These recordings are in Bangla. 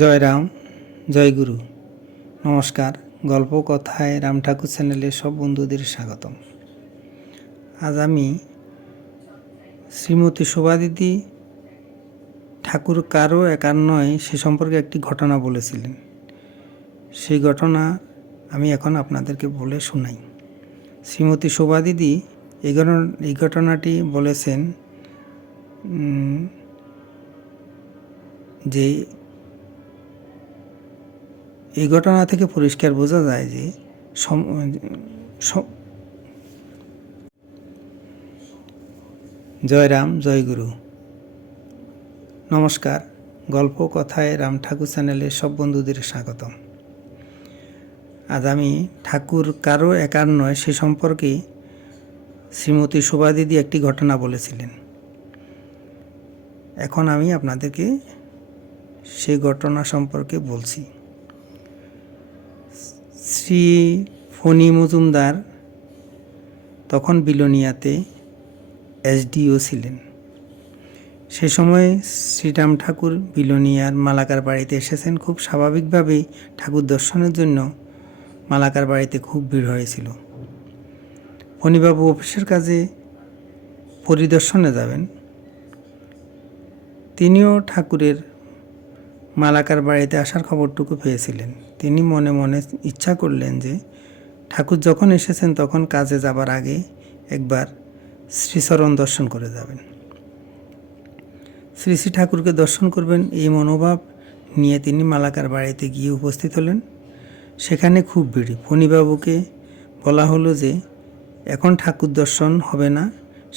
জয় রাম, জয় গুরু। নমস্কার। গল্প কথায় রাম ঠাকুর চ্যানেলে সব বন্ধুদের স্বাগতম। আজ আমি শ্রীমতী শোভাদিদি ঠাকুর কারো একার নয় সে সম্পর্কে একটি ঘটনা বলেছিলেন। সেই ঘটনা আমি এখন আপনাদেরকে বলে শোনাই। শ্রীমতী শোভাদিদি এই ঘটনাটি বলেছেন যে এই ঘটনা থেকে পরিষ্কার বোঝা যায় যে জয় রাম, জয় গুরু। নমস্কার। গল্প কথায় রাম ঠাকুর চ্যানেলে সব বন্ধুদের স্বাগতম। আজ আমি ঠাকুর কারো একার নয় সে সম্পর্কে শ্রীমতী শোভাদিদি একটি ঘটনা বলেছিলেন। এখন আমি আপনাদেরকে সেই ঘটনা সম্পর্কে বলছি। শ্রী ফণী মজুমদার তখন বিলোনিয়াতে এসডিও ছিলেন। সে সময় শ্রীরাম ঠাকুর বিলোনিয়ার মালাকার বাড়িতে এসেছেন। খুব স্বাভাবিকভাবেই ঠাকুর দর্শনের জন্য মালাকার বাড়িতে খুব ভিড় হয়েছিল। ফণীবাবু অফিসের কাজে পরিদর্শনে যাবেন। তিনিও ঠাকুরের মালাকার বাড়িতে আসার খবরটুকু পেয়েছিলেন। তিনি মনে মনে ইচ্ছা করলেন যে ঠাকুর যখন এসেছেন তখন কাজে যাবার আগে একবার শ্রীচরণ দর্শন করে যাবেন। শ্রী শ্রী ঠাকুরকে দর্শন করবেন এই মনোভাব নিয়ে তিনি মালাকার বাড়িতে গিয়ে উপস্থিত হলেন। সেখানে খুব ভিড়। ফণীবাবুকে বলা হলো যে এখন ঠাকুর দর্শন হবে না।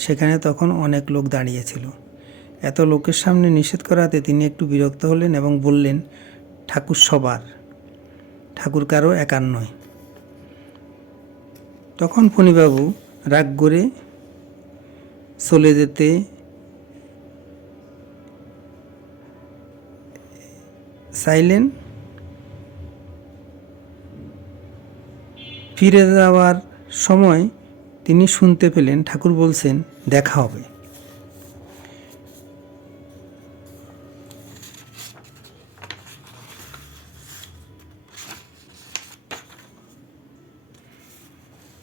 সেখানে তখন অনেক লোক দাঁড়িয়েছিল। এত লোকের সামনে নিষেধ করাতে তিনি একটু বিরক্ত হলেন এবং বললেন, ঠাকুর সবার, ঠাকুর কারো একার নয়। তখন ফণীবাবু রাগ করে চলে যেতে চাইলেন। ফিরে যাওয়ার সময় তিনি শুনতে পেলেন ঠাকুর বলছেন, দেখা হবে।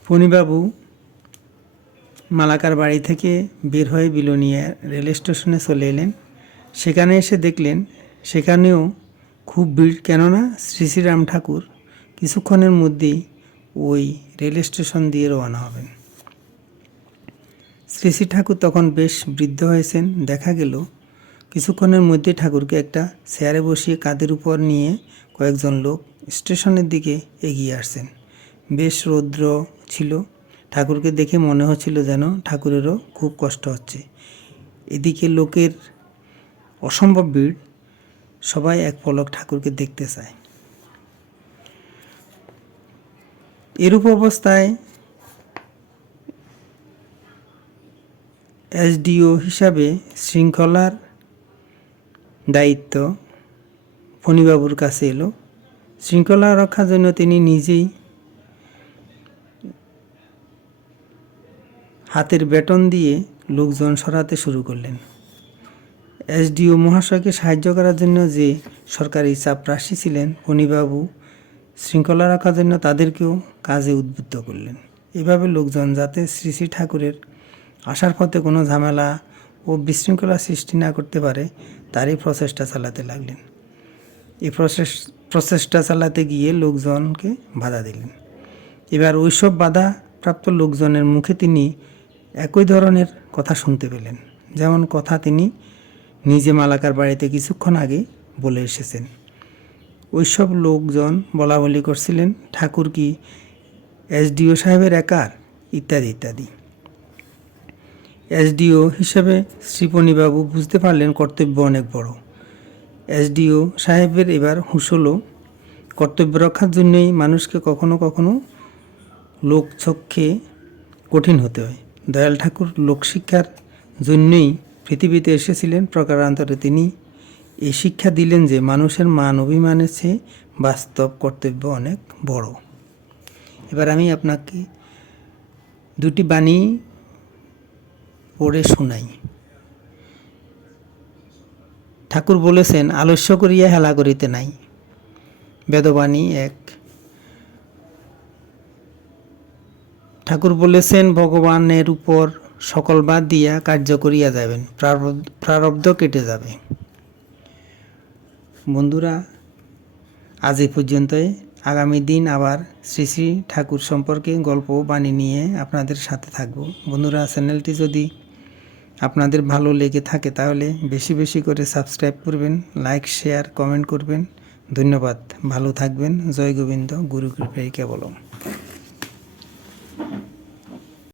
ফণীবাবু মালাকার বাড়ি থেকে বের হয়ে বিলোনিয়া রেল স্টেশনে চলে এলেন। সেখানে এসে দেখলেন সেখানেও খুব ভিড়, কেননা শ্রী শ্রীরাম ঠাকুর কিছুক্ষণের মধ্যেই ওই রেল স্টেশন দিয়ে রওনা হবেন। শ্রী শ্রী ঠাকুর তখন বেশ বৃদ্ধ হয়েছেন। দেখা গেল কিছুক্ষণের মধ্যে ঠাকুরকে একটা চেয়ারে বসিয়ে কাঁধের উপর নিয়ে কয়েকজন লোক স্টেশনের দিকে এগিয়ে আসছেন। বেশ রৌদ্র ছিল। ঠাকুরকে দেখে মনে হচ্ছিল যেন ঠাকুরেরও খুব কষ্ট হচ্ছে। এদিকে লোকের অসম্ভব ভিড়। সবাই এক পলক ঠাকুরকে দেখতে চায়। এরূপ অবস্থায় এসডিও হিসাবে শৃঙ্খলার দায়িত্ব ফণীবাবুর কাছে এলো। শৃঙ্খলা রক্ষার জন্য তিনি নিজেই হাতের ব্যাটন দিয়ে লোকজন সরাতে শুরু করলেন। এসডিও মহাশয়কে সাহায্য করার জন্য যে সরকারি চাপরাশি ছিলেন, ফণীবাবু শৃঙ্খলা রাখার জন্য তাদেরকেও কাজে উদ্বুদ্ধ করলেন। এভাবে লোকজন যাতে শ্রী শ্রী ঠাকুরের আসার পথে কোনো ঝামেলা ও বিশৃঙ্খলা সৃষ্টি না করতে পারে তারই প্রচেষ্টা চালাতে লাগলেন। এই প্রচেষ্টা চালাতে গিয়ে লোকজনকে বাধা দিলেন। এবার ওইসব বাধা প্রাপ্ত লোকজনের মুখে তিনি একই ধরনের কথা শুনতে পেলেন, যেমন কথা তিনি নিজে মালাকার বাড়িতে কিছুক্ষণ আগে বলে এসেছেন। ওইসব লোকজন বলা বলি করছিলেন, ঠাকুর কি এসডিও সাহেবের একার, ইত্যাদি ইত্যাদি। এসডিও হিসেবে শ্রী ফণীবাবু বুঝতে পারলেন কর্তব্য অনেক বড়। এসডিও সাহেবের এবার হুঁশ হলো, কর্তব্য রক্ষার জন্যই মানুষকে কখনো কখনো লোকচক্ষে কঠিন হতে হয়। দয়াল ঠাকুর লোকশিক্ষার জন্যই পৃথিবীতে এসেছিলেন। প্রকারান্তরে তিনি এই শিক্ষা দিলেন যে মানুষের মান অভিমানের চেয়ে বাস্তব কর্তব্য অনেক বড়। এবার আমি আপনাকে দুটি বাণী পড়ে শোনাই। ঠাকুর বলেছেন, আলস্য করিয়া হেলা করিতে নাই। বেদবাণী 1। ঠাকুর বলেছেন, ভগবানের উপর সকল বাদ দিয়া কার্য করিয়া যাবেন, প্রারব্ধ কেটে যাবে। বন্ধুরা, আজ এই পর্যন্তই। আগামী দিন আবার শ্রী শ্রী ঠাকুর সম্পর্কে গল্প বাণী নিয়ে আপনাদের সাথে থাকব। বন্ধুরা, চ্যানেলটি যদি আপনাদের ভালো লেগে থাকে তাহলে বেশি বেশি করে সাবস্ক্রাইব করবেন, লাইক, শেয়ার, কমেন্ট করবেন। ধন্যবাদ। ভালো থাকবেন। জয় গোবিন্দ। গুরু কৃপায় কেবলম।